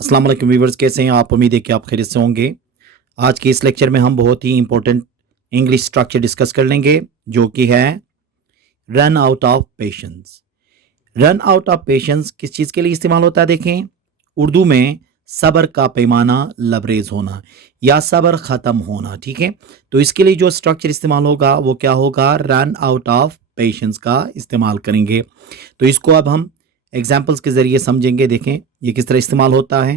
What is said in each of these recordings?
अस्सलाम वालेकुम व्यूवर्स, कैसे हैं आप? उम्मीद है कि आप खैरियत से होंगे। आज के इस लेक्चर में हम बहुत ही इंपॉर्टेंट इंग्लिश स्ट्रक्चर डिस्कस कर लेंगे, जो कि है run out of patience. Run out of patience किस चीज़ के लिए इस्तेमाल होता है? देखें, उर्दू में सब्र का पैमाना लबरेज होना या सब्र ख़त्म होना। ठीक है, तो इसके लिए जो स्ट्रक्चर इस्तेमाल होगा वो क्या होगा? रन आउट ऑफ पेशेंस का इस्तेमाल करेंगे। तो इसको अब हम एग्जाम्पल्स के ज़रिए समझेंगे। देखें ये किस तरह इस्तेमाल होता है।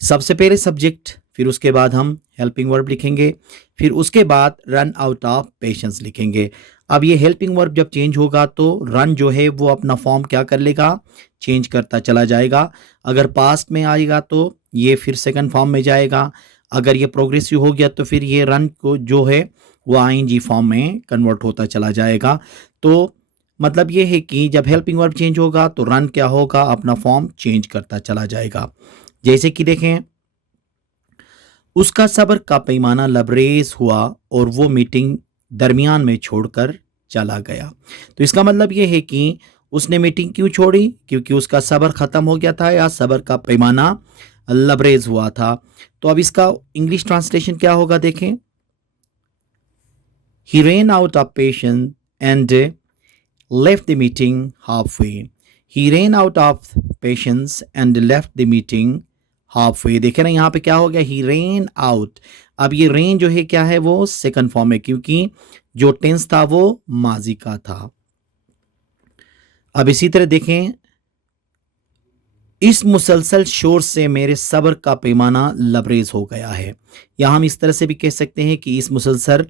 सबसे पहले सब्जेक्ट, फिर उसके बाद हम हेल्पिंग वर्ब लिखेंगे, फिर उसके बाद रन आउट ऑफ पेशेंस लिखेंगे। अब ये हेल्पिंग वर्ब जब चेंज होगा तो रन जो है वो अपना फॉर्म क्या कर लेगा? चेंज करता चला जाएगा। अगर पास्ट में आएगा तो ये फिर सेकंड फॉर्म में जाएगा। अगर ये प्रोग्रेसिव हो गया तो फिर ये रन को जो है वो आईएनजी फॉर्म में कन्वर्ट होता चला जाएगा। तो मतलब ये है कि जब हेल्पिंग वर्ब चेंज होगा तो रन क्या होगा? अपना फॉर्म चेंज करता चला जाएगा। जैसे कि देखें, उसका सब्र का पैमाना लबरेज हुआ और वो मीटिंग दरमियान में छोड़कर चला गया। तो इसका मतलब ये है कि उसने मीटिंग क्यों छोड़ी? क्योंकि उसका सब्र ख़त्म हो गया था या सब्र का पैमाना लबरेज हुआ था। तो अब इसका इंग्लिश ट्रांसलेशन क्या होगा? देखें, he ran out of patience and left the meeting halfway. He ran out of patience and left the meeting halfway. देखे ना, यहाँ पे क्या हो गया? He ran out. अब ये रेन जो है क्या है? वो सेकंड फॉर्म है, क्योंकि जो टेंस था वो माजी का था। अब इसी तरह देखें, इस मुसलसल शोर से मेरे सब्र का पैमाना लबरेज हो गया है। या हम इस तरह से भी कह सकते हैं कि इस मुसलसल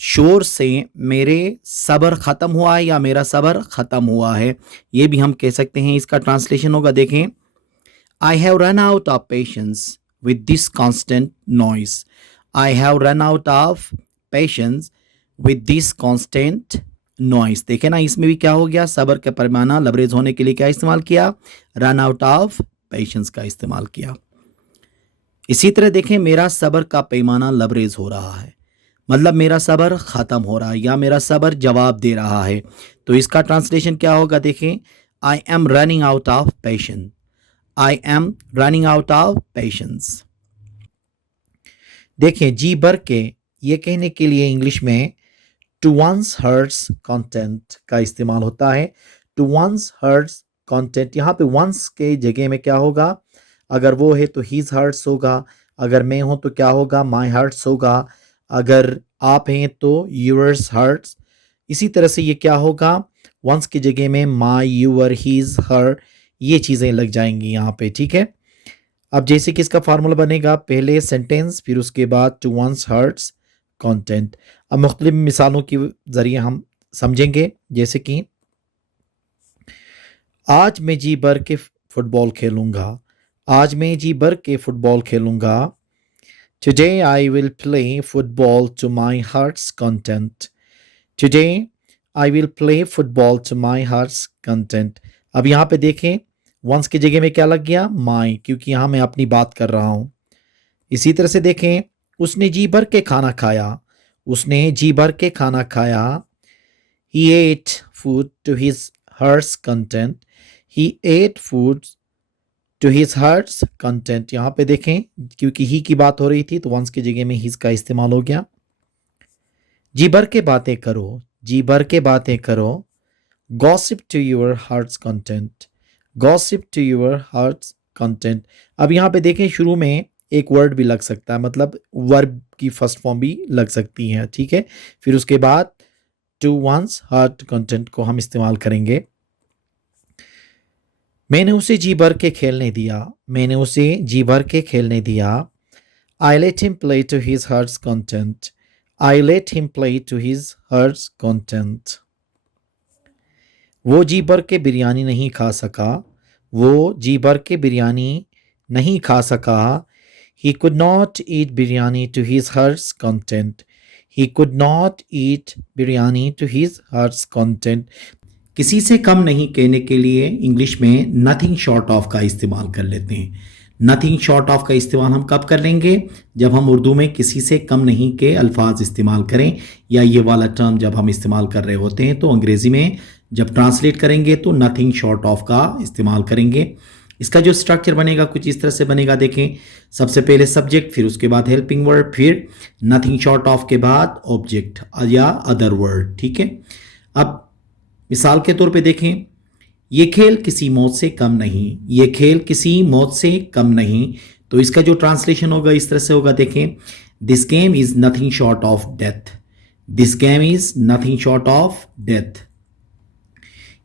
शोर से मेरे सब्र ख़त्म हुआ है या मेरा सब्र ख़त्म हुआ है, ये भी हम कह सकते हैं। इसका ट्रांसलेशन होगा, देखें, I have run out of patience with this constant noise. I have run out of patience with this constant noise. देखे ना, इसमें भी क्या हो गया? सब्र का पैमाना लबरेज होने के लिए क्या इस्तेमाल किया? रन आउट ऑफ पेशेंस का इस्तेमाल किया। इसी तरह देखें, मेरा सब्र का पैमाना लबरेज हो रहा है, मतलब मेरा सब्र ख़त्म हो रहा है या मेरा सब्र जवाब दे रहा है। तो इसका ट्रांसलेशन क्या होगा? देखें, I am running out of patience. I am running out of patience. देखें, जी भर के ये कहने के लिए इंग्लिश में टू वंस हर्ट्स कंटेंट का इस्तेमाल होता है। टू वंस हर्ट्स कंटेंट, यहाँ पे वंस के जगह में क्या होगा? अगर वो है तो हीज हर्ट्स होगा, अगर मैं हूं तो क्या होगा? माई हर्ट्स होगा, अगर आप हैं तो यूर्स हर्ट्स। इसी तरह से ये क्या होगा? वंस की जगह में माई, यूर, हीज, हर, ये चीज़ें लग जाएंगी यहाँ पे। ठीक है, अब जैसे कि इसका फार्मूला बनेगा, पहले सेंटेंस फिर उसके बाद टू वंस हर्ट्स कंटेंट। अब मुख्तलिफ मिसालों के ज़रिए हम समझेंगे, जैसे कि आज मैं जी भर के फुटबॉल खेलूँगा। आज मैं जी भर के football खेलूँगा। Today I will play football to my heart's content. Today I will play football to my heart's content. अब यहाँ पे देखें, once की जगह में क्या लग गया? my, क्योंकि यहाँ मैं अपनी बात कर रहा हूँ। इसी तरह से देखें, उसने जी भर के खाना खाया। उसने जी भर के खाना खाया। He ate food to his heart's content. He ate food to his heart's content. यहाँ पे देखें, क्योंकि ही की बात हो रही थी तो once की जगह में his का इस्तेमाल हो गया। जी भर के बातें करो। जी भर के बातें करो। Gossip to your heart's content. Gossip to your heart's content. अब यहाँ पे देखें, शुरू में एक वर्ड भी लग सकता है, मतलब वर्ब की फर्स्ट फॉर्म भी लग सकती है। ठीक है, फिर उसके बाद to one's heart content को हम इस्तेमाल करेंगे। मैंने उसे जी भर के खेलने दिया। मैंने उसे जी भर के खेलने दिया। I let him play to his heart's content. I let him play to his heart's content. वो जी भर के बिरयानी नहीं खा सका। वो जी भर के बिरयानी नहीं खा सका। He could not eat biryani to his heart's content. He could not eat biryani to his heart's content. किसी से कम नहीं कहने के लिए इंग्लिश में नथिंग शॉर्ट ऑफ का इस्तेमाल कर लेते हैं। नथिंग शॉर्ट ऑफ का इस्तेमाल हम कब कर लेंगे? जब हम उर्दू में किसी से कम नहीं के अल्फाज इस्तेमाल करें, या ये वाला टर्म जब हम इस्तेमाल कर रहे होते हैं तो अंग्रेज़ी में जब ट्रांसलेट करेंगे तो नथिंग शॉर्ट ऑफ का इस्तेमाल करेंगे। इसका जो स्ट्रक्चर बनेगा कुछ इस तरह से बनेगा, देखें, सबसे पहले सब्जेक्ट, फिर उसके बाद हेल्पिंग वर्ड, फिर नथिंग शॉर्ट ऑफ के बाद ऑब्जेक्ट या अदर वर्ड। ठीक है, अब मिसाल के तौर पे देखें, ये खेल किसी मौत से कम नहीं, ये खेल किसी मौत से कम नहीं, तो इसका जो ट्रांसलेशन होगा इस तरह से होगा, देखें, this game is nothing short of death, this game is nothing short of death.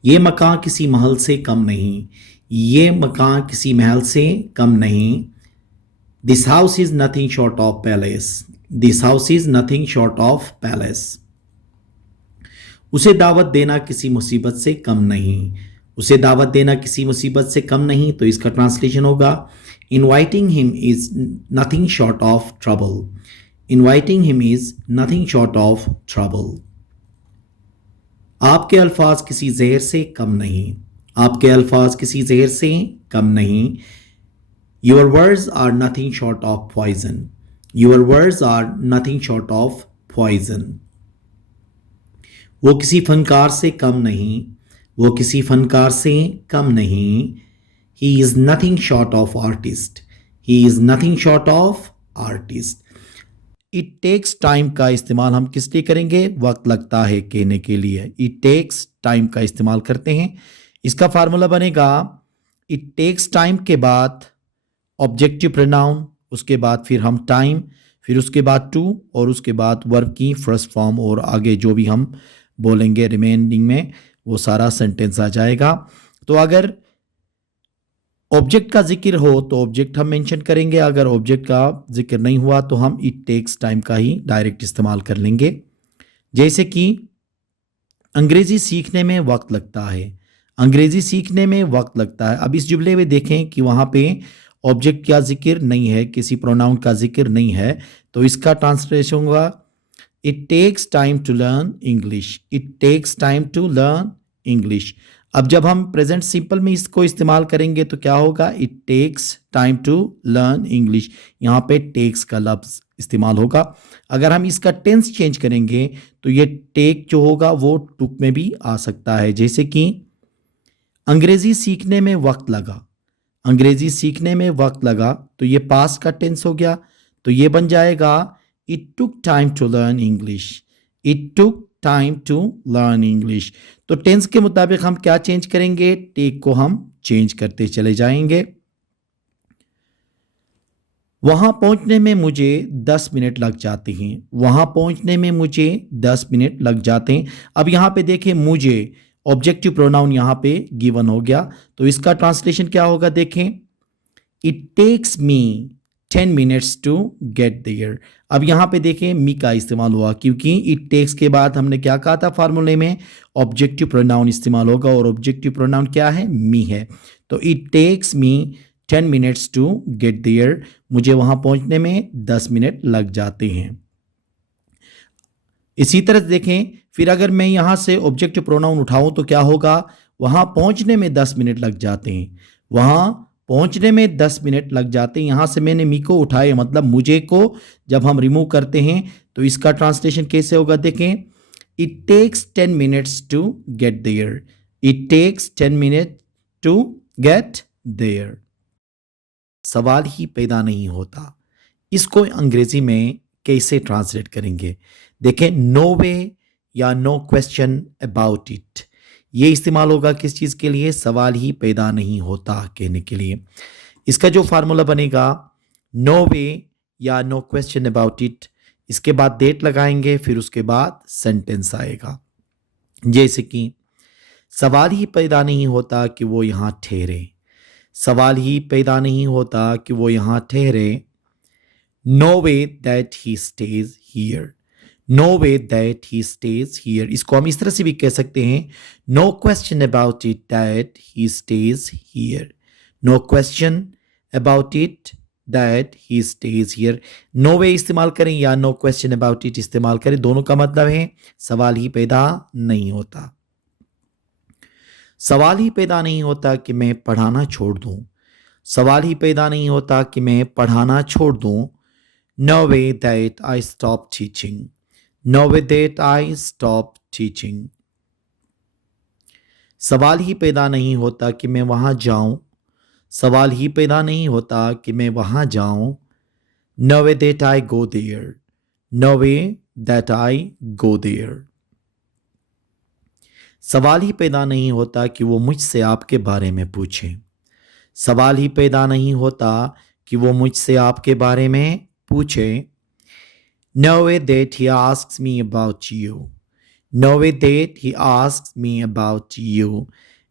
ये मकान किसी महल से कम नहीं, ये मकान किसी महल से कम नहीं, this house is nothing short of palace, this house is nothing short of palace. उसे दावत देना किसी मुसीबत से कम नहीं, उसे दावत देना किसी मुसीबत से कम नहीं, तो इसका ट्रांसलेशन होगा, inviting him is nothing short of trouble, inviting him is nothing short of trouble. आपके अल्फाज किसी जहर से कम नहीं, आपके अल्फाज किसी जहर से कम नहीं, your words are nothing short of poison, your words are nothing short of poison. वो किसी फनकार से कम नहीं, वो किसी फनकार से कम नहीं, he is nothing short of artist, he is nothing short of artist. It takes time का इस्तेमाल हम किस लिए करेंगे, वक्त लगता है कहने के लिए इट टेक्स टाइम का इस्तेमाल करते हैं। इसका फार्मूला बनेगा, इट टेक्स टाइम के बाद ऑब्जेक्टिव प्रोनाउन, उसके बाद फिर हम टाइम, फिर उसके बाद टू, और उसके बाद वर्ब की फर्स्ट फॉर्म, और आगे जो भी हम बोलेंगे रिमेनिंग में वो सारा सेंटेंस आ जाएगा। तो अगर ऑब्जेक्ट का जिक्र हो तो ऑब्जेक्ट हम मेंशन करेंगे, अगर ऑब्जेक्ट का जिक्र नहीं हुआ तो हम इट टेक्स टाइम का ही डायरेक्ट इस्तेमाल कर लेंगे। जैसे कि अंग्रेज़ी सीखने में वक्त लगता है, अंग्रेज़ी सीखने में वक्त लगता है। अब इस जुमले में देखें कि वहाँ पे ऑब्जेक्ट का जिक्र नहीं है, किसी प्रोनाउन का जिक्र नहीं है, तो इसका ट्रांसलेशन होगा, it takes time to learn English, it takes time to learn English. अब जब हम प्रेजेंट सिंपल में इसको इस्तेमाल करेंगे तो क्या होगा, it takes time to learn English, यहाँ पे टेक्स का लफ्ज़ इस्तेमाल होगा। अगर हम इसका टेंस चेंज करेंगे तो ये टेक जो होगा वो टुक में भी आ सकता है। जैसे कि अंग्रेज़ी सीखने में वक्त लगा, अंग्रेज़ी सीखने में वक्त लगा, तो ये पास्ट का टेंस हो गया, तो ये बन जाएगा, it took time to learn English, it took time to learn English. तो टेंस के मुताबिक हम क्या चेंज करेंगे, टेक को हम चेंज करते चले जाएंगे। वहां पहुंचने में मुझे 10 मिनट लग जाते हैं, वहां पहुंचने में मुझे 10 मिनट लग जाते हैं। अब यहां पे देखें, मुझे ऑब्जेक्टिव प्रोनाउन यहां पे गिवन हो गया, तो इसका ट्रांसलेशन क्या होगा, देखें, it takes me 10 minutes to get there. अब यहाँ पे देखें मी का इस्तेमाल हुआ, क्योंकि इट टेक्स के बाद हमने क्या कहा था फार्मूले में, ऑब्जेक्टिव प्रोनाउन इस्तेमाल होगा, और ऑब्जेक्टिव प्रोनाउन क्या है, मी है। तो it takes me 10 minutes to get there, मुझे वहाँ पहुँचने में 10 मिनट लग जाते हैं। इसी तरह देखें, फिर अगर मैं यहाँ से ऑब्जेक्टिव प्रोनाउन उठाऊँ तो क्या होगा, वहाँ पहुँचने में 10 मिनट लग जाते हैं, वहाँ पहुंचने में 10 मिनट लग जाते हैं। यहाँ से मैंने मी को उठाया, मतलब मुझे को जब हम रिमूव करते हैं तो इसका ट्रांसलेशन कैसे होगा, देखें, it takes 10 minutes to get there, it takes 10 minute to get there. सवाल ही पैदा नहीं होता, इसको अंग्रेजी में कैसे ट्रांसलेट करेंगे, देखें, नो वे या नो क्वेश्चन अबाउट इट, ये इस्तेमाल होगा किस चीज़ के लिए, सवाल ही पैदा नहीं होता कहने के लिए। इसका जो फार्मूला बनेगा, नो वे या नो क्वेश्चन अबाउट इट, इसके बाद डेट लगाएंगे, फिर उसके बाद सेंटेंस आएगा। जैसे कि सवाल ही पैदा नहीं होता कि वो यहाँ ठहरे, सवाल ही पैदा नहीं होता कि वो यहाँ ठहरे, no way that he stays here, no way that he stays here. इसको हम इस तरह से भी कह सकते हैं, no question about it that he stays here, no question about it that he stays here. No way इस्तेमाल करें या नो क्वेश्चन अबाउट इट इस्तेमाल करें, दोनों का मतलब है सवाल ही पैदा नहीं होता। सवाल ही पैदा नहीं होता कि मैं पढ़ाना छोड़ दूं, सवाल ही पैदा नहीं होता कि मैं पढ़ाना छोड़ दूं, no way that I stop teaching, no way that I stop teaching। सवाल ही पैदा नहीं होता कि मैं वहाँ जाऊं, सवाल ही पैदा नहीं होता कि मैं वहाँ जाऊं। No way that I go there. No way that I go there. सवाल ही पैदा नहीं होता कि वो मुझसे आपके बारे में पूछे। सवाल ही पैदा नहीं होता कि वो मुझसे आपके बारे में पूछे। No way that he asks me about you. No way that he asks me about you.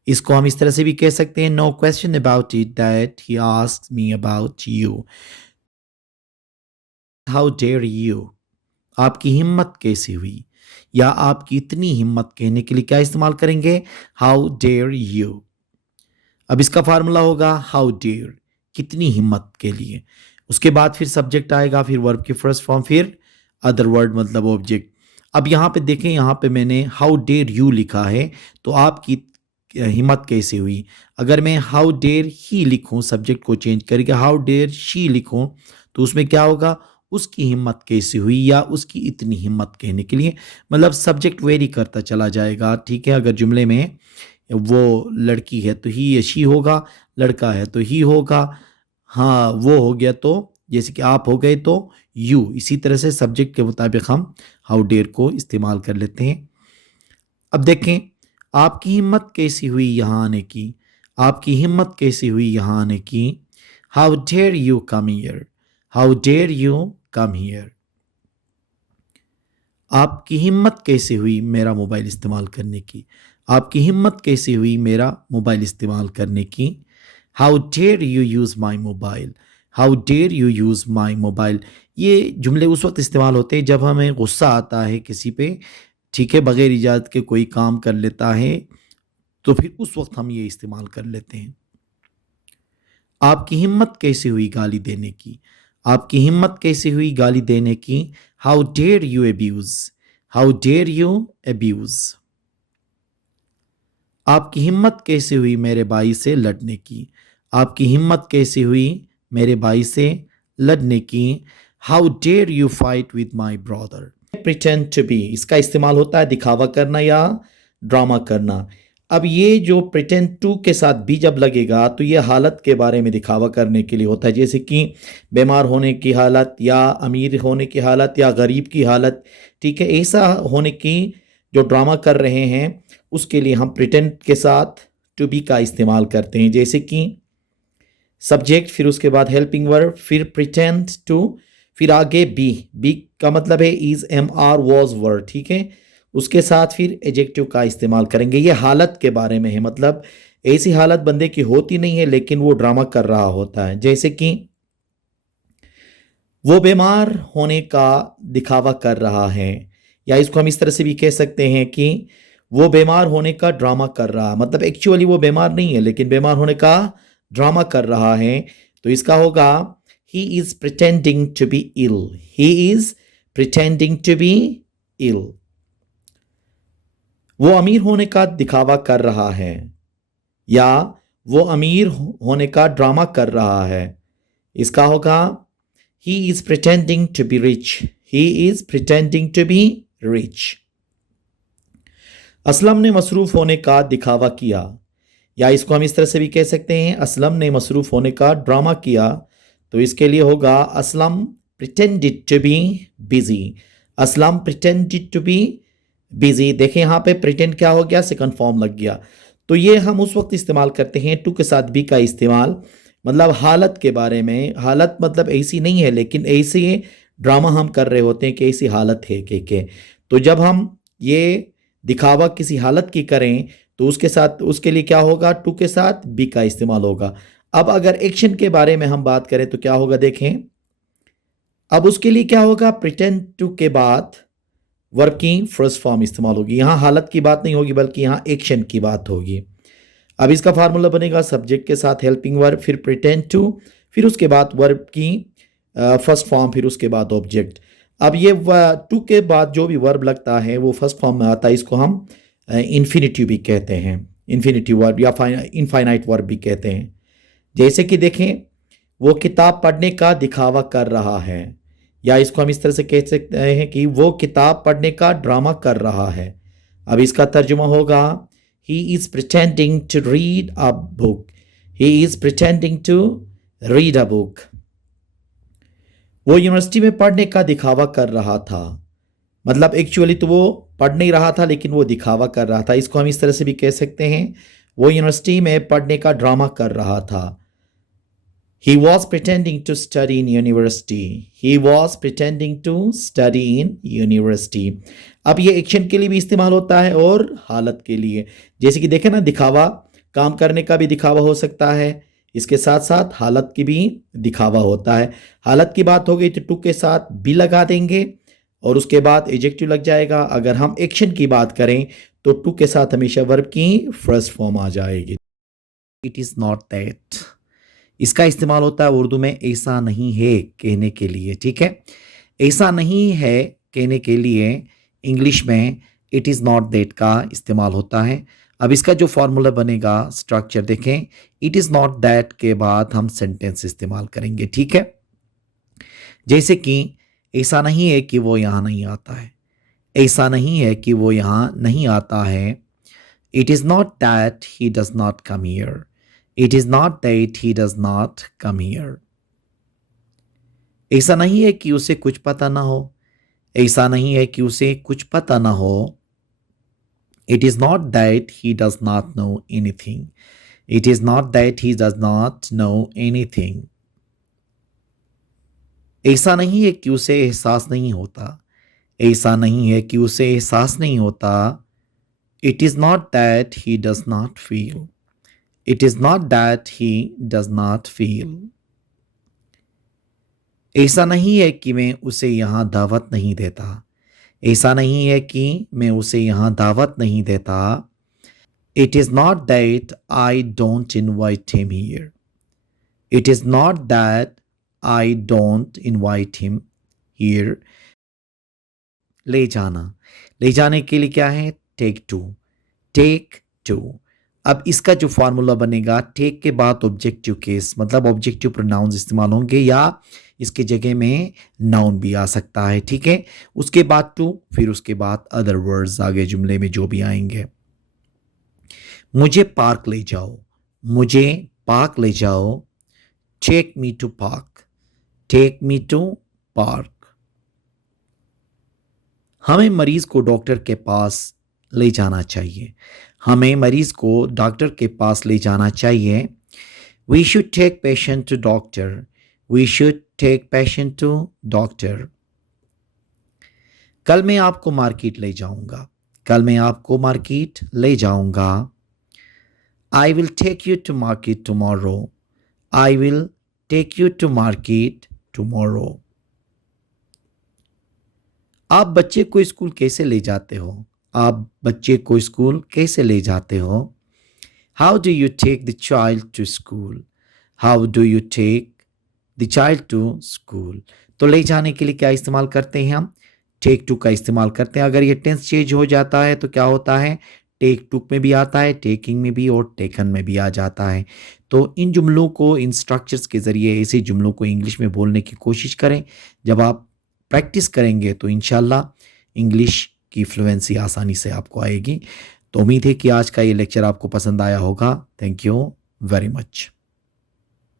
इसको हम इस तरह से भी कह सकते हैं, no question about it that he asks me about you. How dare you. आपकी हिम्मत कैसी हुई, या आपकी इतनी हिम्मत कहने के लिए क्या इस्तेमाल करेंगे, हाउ डेयर यू। अब इसका फार्मूला होगा हाउ डेयर, कितनी हिम्मत के लिए। उसके बाद फिर सब्जेक्ट आएगा, फिर वर्ब की फर्स्ट फॉर्म, फिर अदर वर्ड मतलब ऑब्जेक्ट। अब यहाँ पे देखें, यहाँ पे मैंने हाउ डेयर यू लिखा है, तो आपकी हिम्मत कैसे हुई। अगर मैं हाउ डेयर ही लिखूं, सब्जेक्ट को चेंज करके हाउ डेयर शी लिखूं, तो उसमें क्या होगा, उसकी हिम्मत कैसी हुई या उसकी इतनी हिम्मत कहने के लिए। मतलब सब्जेक्ट वेरी करता चला जाएगा, ठीक है। अगर जुमले में वो लड़की है तो ही या शी होगा, लड़का है तो ही होगा, हाँ वो हो गया तो जैसे कि आप हो गए तो यू। इसी तरह से सब्जेक्ट के मुताबिक हम हाउ डेयर को इस्तेमाल कर लेते हैं। अब देखें, आपकी हिम्मत कैसी हुई यहाँ आने की, आपकी हिम्मत कैसी हुई यहाँ आने की। How dare you come here, how dare you come here. आपकी हिम्मत कैसे हुई मेरा मोबाइल इस्तेमाल करने की, आपकी हिम्मत कैसे हुई मेरा मोबाइल इस्तेमाल करने की। How dare you use my mobile, how dare you use my mobile. ये जुमले उस वक्त इस्तेमाल होते हैं जब हमें गुस्सा आता है किसी पे, ठीक है, बगैर इजाज़त के कोई काम कर लेता है, तो फिर उस वक्त हम ये इस्तेमाल कर लेते हैं। आपकी हिम्मत कैसे हुई गाली देने की, आपकी हिम्मत कैसे हुई गाली देने की। How dare you abuse, how dare you abuse. आपकी हिम्मत कैसे हुई मेरे भाई से लड़ने की, आपकी हिम्मत कैसे हुई मेरे भाई से लड़ने की। How dare you fight with my brother. Pretend to be, इसका इस्तेमाल होता है दिखावा करना या ड्रामा करना। अब ये जो प्रिटेंड टू के साथ बी जब लगेगा तो ये हालत के बारे में दिखावा करने के लिए होता है, जैसे कि बीमार होने की हालत या अमीर होने की हालत या गरीब की हालत, ठीक है। ऐसा होने की जो ड्रामा कर रहे हैं उसके लिए हम प्रिटेंड के साथ टू बी का इस्तेमाल करते हैं, जैसे कि सब्जेक्ट, फिर उसके बाद हेल्पिंग वर्ब, फिर प्रिटेंड टू, फिर आगे बी। बी का मतलब है इज, एम आर, वॉज, वर, ठीक है। उसके साथ फिर एडजेक्टिव का इस्तेमाल करेंगे। ये हालत के बारे में है, मतलब ऐसी हालत बंदे की होती नहीं है लेकिन वो ड्रामा कर रहा होता है, जैसे कि वो बीमार होने का दिखावा कर रहा है, या इसको हम इस तरह से भी कह सकते हैं कि वो बीमार होने का ड्रामा कर रहा है, मतलब एक्चुअली वो बीमार नहीं है लेकिन बीमार होने का ड्रामा कर रहा है। तो इसका होगा he is pretending to be ill, he is pretending to be ill. वो अमीर होने का दिखावा कर रहा है, या वो अमीर होने का ड्रामा कर रहा है। इसका होगा he is pretending to be rich, he is pretending to be rich। Aslam ने मसरूफ होने का दिखावा किया, या इसको हम इस तरह से भी कह सकते हैं असलम ने मसरूफ होने का ड्रामा किया। तो इसके लिए होगा Aslam pretended to be busy, Aslam pretended to be busy। देखें यहाँ पे pretend क्या हो गया, सेकंड फॉर्म लग गया। तो ये हम उस वक्त इस्तेमाल करते हैं टू के साथ बी का इस्तेमाल, मतलब हालत के बारे में। हालत मतलब ऐसी नहीं है लेकिन ऐसे ड्रामा हम कर रहे होते हैं कि ऐसी हालत है के। तो जब हम ये दिखावा किसी हालत की करें तो उसके साथ, उसके लिए क्या होगा, टू के साथ बी का इस्तेमाल होगा। अब अगर एक्शन के बारे में हम बात करें तो क्या होगा, देखें। अब उसके लिए क्या होगा, प्रिटेंड टू के बाद वर्ब की फर्स्ट फॉर्म इस्तेमाल होगी। यहाँ हालत की बात नहीं होगी बल्कि यहाँ एक्शन की बात होगी। अब इसका फार्मूला बनेगा सब्जेक्ट के साथ हेल्पिंग वर्ब, फिर प्रिटेंड टू, फिर उसके बाद वर्ब की फर्स्ट फॉर्म, फिर उसके बाद ऑब्जेक्ट। अब ये टू के बाद जो भी वर्ब लगता है वो फर्स्ट फॉर्म में आता है, इसको हम इन्फिनिटिव भी कहते हैं, इन्फिनिटिव वर्ब या इनफाइनाइट वर्ब भी कहते हैं। जैसे कि देखें, वो किताब पढ़ने का दिखावा कर रहा है, या इसको हम इस तरह से कह सकते हैं कि वो किताब पढ़ने का ड्रामा कर रहा है। अब इसका तर्जुमा होगा He is pretending to read a book. He is pretending to read a book. वो यूनिवर्सिटी में पढ़ने का दिखावा कर रहा था। मतलब एक्चुअली तो वो पढ़ नहीं रहा था लेकिन वो दिखावा कर रहा था। इसको हम इस तरह से भी कह सकते हैं, वो यूनिवर्सिटी में पढ़ने का ड्रामा कर रहा था। He was pretending to study in university. He was pretending to study in university. अब ये एक्शन के लिए भी इस्तेमाल होता है और हालत के लिए। जैसे कि देखें ना, दिखावा, काम करने का भी दिखावा हो सकता है, इसके साथ साथ हालत की भी दिखावा होता है। हालत की बात हो गई तो टू के साथ भी लगा देंगे और उसके बाद एडजेक्टिव लग जाएगा। अगर हम एक्शन की बात करें तो टू के साथ हमेशा वर्ब की फर्स्ट फॉर्म आ जाएगी। इट इज़ नॉट दैट, इसका इस्तेमाल होता है उर्दू में ऐसा नहीं है कहने के लिए। ठीक है, ऐसा नहीं है कहने के लिए इंग्लिश में इट इज़ नॉट दैट का इस्तेमाल होता है। अब इसका जो फॉर्मूला बनेगा, स्ट्रक्चर देखें, इट इज़ नॉट दैट के बाद हम सेंटेंस इस्तेमाल करेंगे। ठीक है, जैसे कि ऐसा नहीं है कि वो यहाँ नहीं आता है, ऐसा नहीं है कि वो यहाँ नहीं आता है। It is not that he does not come here. It is not that he does not come here. ऐसा नहीं है कि उसे कुछ पता ना हो, ऐसा नहीं है कि उसे कुछ पता ना हो। It is not that he does not know anything. It is not that he does not know anything. ऐसा नहीं है कि उसे एहसास नहीं होता, ऐसा नहीं है कि उसे एहसास नहीं होता। It is not that he does not feel. It is not that he does not feel. ऐसा नहीं है कि मैं उसे यहाँ दावत नहीं देता, ऐसा नहीं है कि मैं उसे यहाँ दावत नहीं देता। It is not that I don't invite him here. It is not that I don't invite him here. ले जाना, ले जाने के लिए क्या है? Take to, take to. अब इसका जो फार्मूला बनेगा, टेक के बाद ऑब्जेक्टिव केस, मतलब ऑब्जेक्टिव प्रोनाउंस इस्तेमाल होंगे या इसके जगह में नाउन भी आ सकता है। ठीक है, उसके बाद टू, फिर उसके बाद अदर वर्ड्स आगे जुमले में जो भी आएंगे। मुझे पार्क ले जाओ, मुझे पार्क ले जाओ। Take me to park, take me to park. हमें मरीज को डॉक्टर के पास ले जाना चाहिए, हमें मरीज को डॉक्टर के पास ले जाना चाहिए। We should take patient to doctor, we should take patient to doctor. कल मैं आपको मार्केट ले जाऊंगा, कल मैं आपको मार्केट ले जाऊंगा। I will take you to market tomorrow, I will take you to market tomorrow. आप बच्चे को स्कूल कैसे ले जाते हो, आप बच्चे को स्कूल कैसे ले जाते हो। How do you take the child to school, how do you take the child to school. तो ले जाने के लिए क्या इस्तेमाल करते हैं हम? टेक टू का इस्तेमाल करते हैं। अगर ये टेंस चेंज हो जाता है तो क्या होता है? टेक टू में भी आता है, टेकिंग में भी और टेकन में भी आ जाता है। तो इन जुमलों को, इन स्ट्रक्चर्स के ज़रिए ऐसे जुमलों को इंग्लिश में बोलने की कोशिश करें। जब आप प्रैक्टिस करेंगे तो इंशाल्लाह इंग्लिश की फ्लुएंसी आसानी से आपको आएगी। तो उम्मीद है कि आज का ये लेक्चर आपको पसंद आया होगा। Thank you very much.